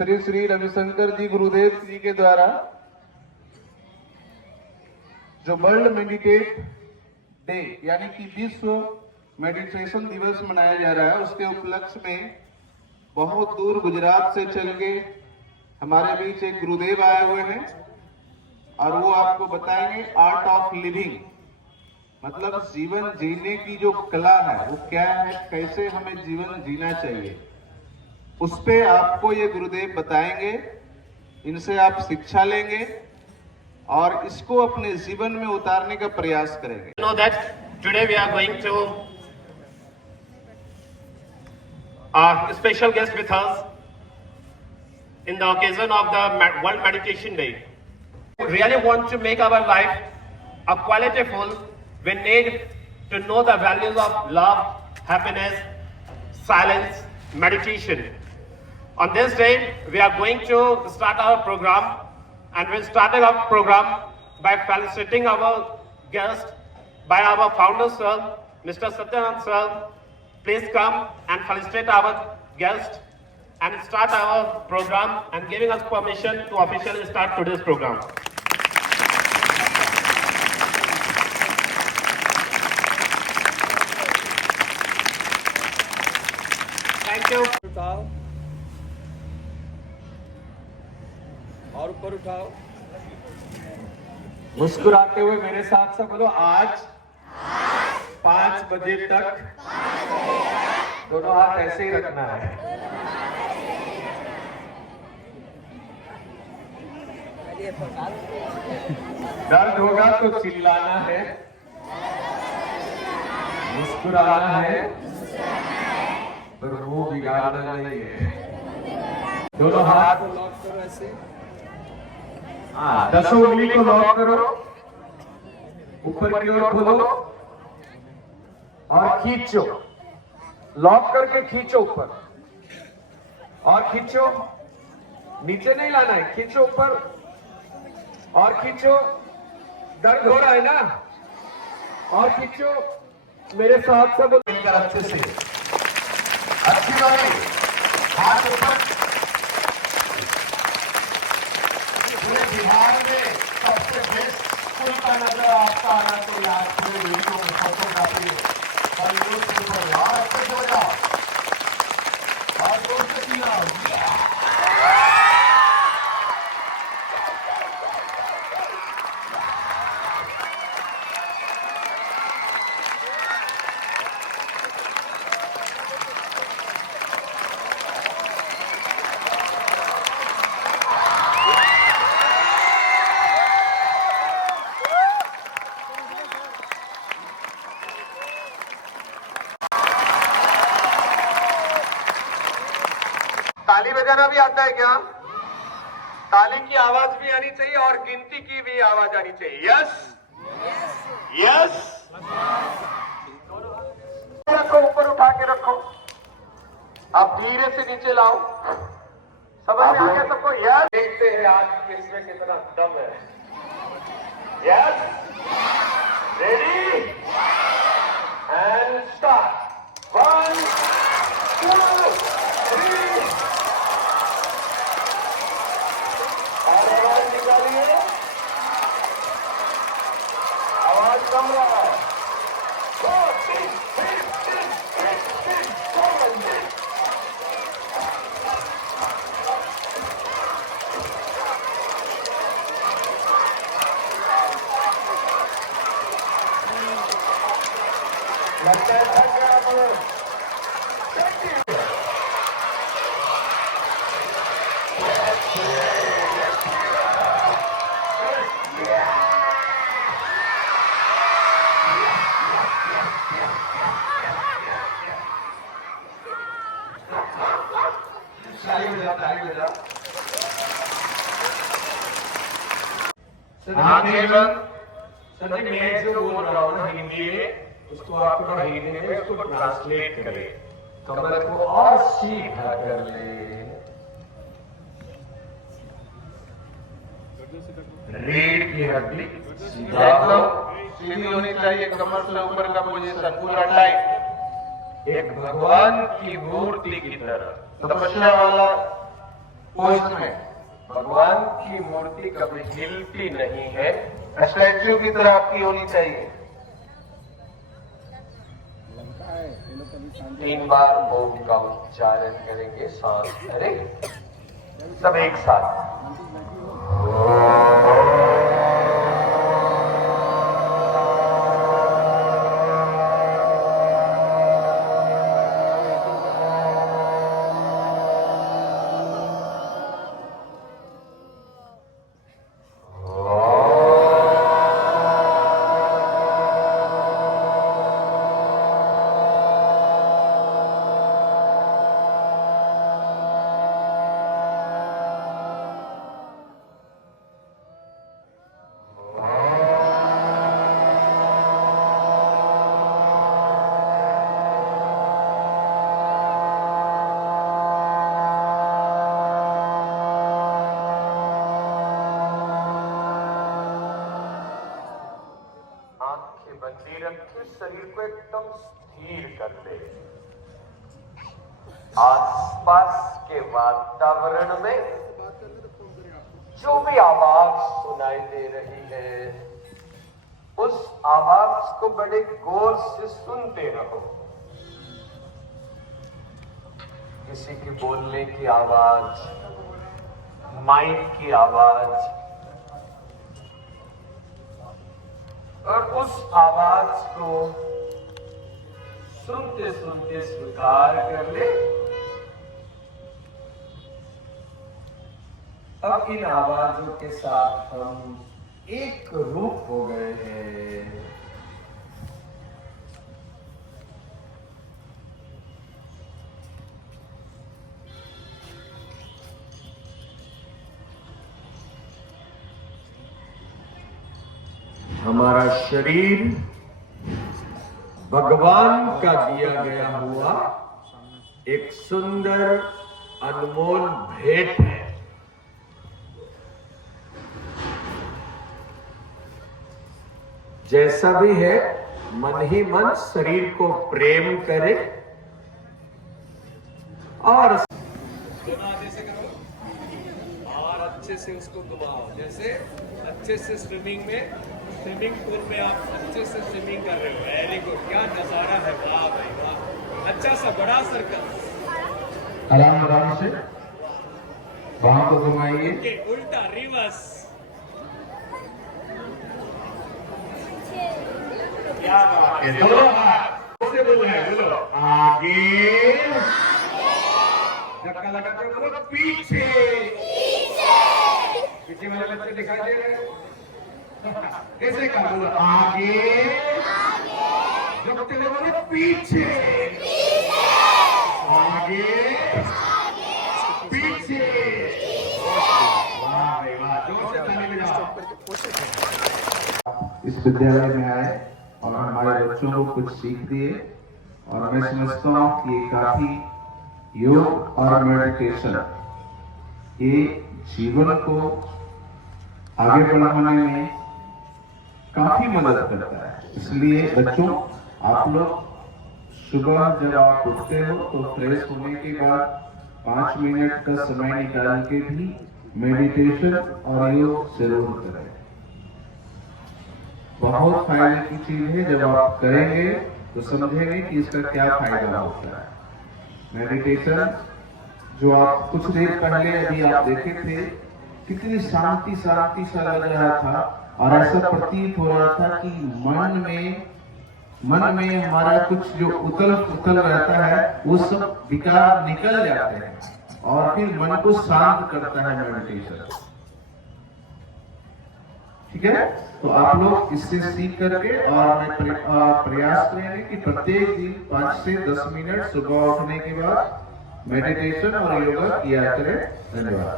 श्री श्री रविशंकर जी गुरुदेव जी के द्वारा जो वर्ल्ड मेडिटेट डे यानी कि विश्व मेडिटेशन दिवस मनाया जा रहा है, उसके उपलक्ष्य में बहुत दूर गुजरात से चल के हमारे बीच एक गुरुदेव आए हुए हैं और वो आपको बताएंगे आर्ट ऑफ लिविंग, मतलब जीवन जीने की जो कला है वो क्या है, कैसे हमें जीवन जीना चाहिए, उस पे आपको ये गुरुदेव बताएंगे। इनसे आप शिक्षा लेंगे और इसको अपने जीवन में उतारने का प्रयास करेंगे। You know that today we are going to a special guest with us in the occasion of the World Meditation Day. We really want to make our life a qualityful. We need to know the values of love, happiness, silence, meditation. On this day, we are going to start our program, and we'll start our program by felicitating our guest, by our founder sir, Mr. Satyanand sir. Please come and felicitate our guest and start our program and giving us permission to officially start today's program. Thank you. उठाओ और ऊपर उठाओ। मुस्कुराते हुए मेरे साथ से बोलो, आज 5 बजे तक दोनों हाथ ऐसे ही रखना है। दर्द होगा तो चिल्लाना है, मुस्कुराना है, पर मुंह बिगाड़ना नहीं है। दोनों हाथ लॉक करो ऐसे। 10 उंगली को लॉक करो, ऊपर की ओर खोलो और खींचो। लॉक करके खींचो ऊपर और खींचो, नीचे नहीं लाना है, खींचो ऊपर और खींचो। दर्द हो रहा है ना? और खींचो। मेरे साथ सब मिलकर अच्छे से, अच्छी बात, हाथ ऊपर। पूरे बिहार में सबसे बेस्ट स्कूल का नजर आपका आना तो यार पूरे वीडियो में फोटोग्राफी और यूट्यूब पर यार अच्छे से हो जाओ और जोर से चिल्लाओ। ताली बजाना भी आता है क्या? ताली की आवाज भी आनी चाहिए और गिनती की भी आवाज आनी चाहिए। Yes yes. रखो, ऊपर उठा के रखो। अब धीरे से नीचे लाओ। समझ में आ गया सबको? यस। देखते हैं आज इसमें कितना दम है। Yes, ready and start. 1 2 3। आवाज निकालिए, आवाज कम रहा है। 4 3 लगता है थक गया आप लोग। सर जी, मैं जो बोल रहा हूँ ना हिंदी में, उसको आप थोड़ा हिंदी में उसको ट्रांसलेट करें, कमर को और सीधा कर ले। रीढ़ की हड्डी सीधी होनी चाहिए, कमर से ऊपर का पोजीशन पूरा टाइट, एक भगवान की मूर्ति की तरह। तपस्या वाला पोज में। भगवान की मूर्ति कभी हिलती नहीं है। स्टैच्यू की तरह आपकी होनी चाहिए। 3 बार ओम का उच्चारण करेंगे, सांस भरें, सब एक साथ। बंदी रखे, शरीर को एकदम स्थिर कर ले। आसपास के वातावरण में जो भी आवाज सुनाई दे रही है, उस आवाज को बड़े गौर से सुनते रहो। किसी की बोलने की आवाज, माइक की आवाज, और उस आवाज को सुनते सुनते स्वीकार कर ले। अब इन आवाजों के साथ हम एक रूप हो गए हैं। हमारा शरीर भगवान का दिया गया हुआ एक सुंदर अनमोल भेंट है। जैसा भी है, मन ही मन शरीर को प्रेम करे और आधे से करो और अच्छे से उसको घुमाओ। जैसे अच्छे से स्विमिंग पूल में आप अच्छे से स्विमिंग कर रहे हो। वेरी गुड, क्या नजारा है, वाह भाई वाह। अच्छा सा बड़ा सर्कल। आराम आराम से बाहों को घुमाइए। ओके, उल्टा रिवर्स। क्या बात है, दोनों हाथ से बोल रहे हैं, बोलो आगे, धक्का लगाते हो, बोलो पीछे। पीछे वाले बच्चे दिखाई दे रहे हैं? कैसे का बोलो आगे, जब तेरे बोलो पीछे, आगे पीछे। वाह भाई वाह, जोर से ताली बजाओ। इस विद्यालय में आए और हमारे बच्चों को कुछ सीख दिए, और मैं समझता हूँ कि ये काफी योग और मेडिटेशन ये जीवन को आगे बढ़ाने में काफी मदद करता है। इसलिए बच्चों, आप लोग सुबह जब आप उठते हो तो फ्रेश होने के बाद 5 मिनट का समय निकाल के भी मेडिटेशन और योग जरूर करें। बहुत फायदे की चीज है। जब आप करेंगे तो समझेंगे कि इसका क्या फायदा होता है। मेडिटेशन जो आप कुछ देर पहले अभी आप देखे थे, कितनी शांति शांति सा लग रहा था, और ऐसा प्रतीत हो रहा था कि मन में हमारा कुछ जो उथल पुथल रहता है वो सब विकार निकल जाते हैं, और फिर मन को शांत करता है मेडिटेशन। ठीक है, तो आप लोग इससे सीख करके, और मैं प्रयास करेंगे कि प्रत्येक दिन 5 से 10 मिनट सुबह उठने के बाद मेडिटेशन और योगा किया करें। धन्यवाद।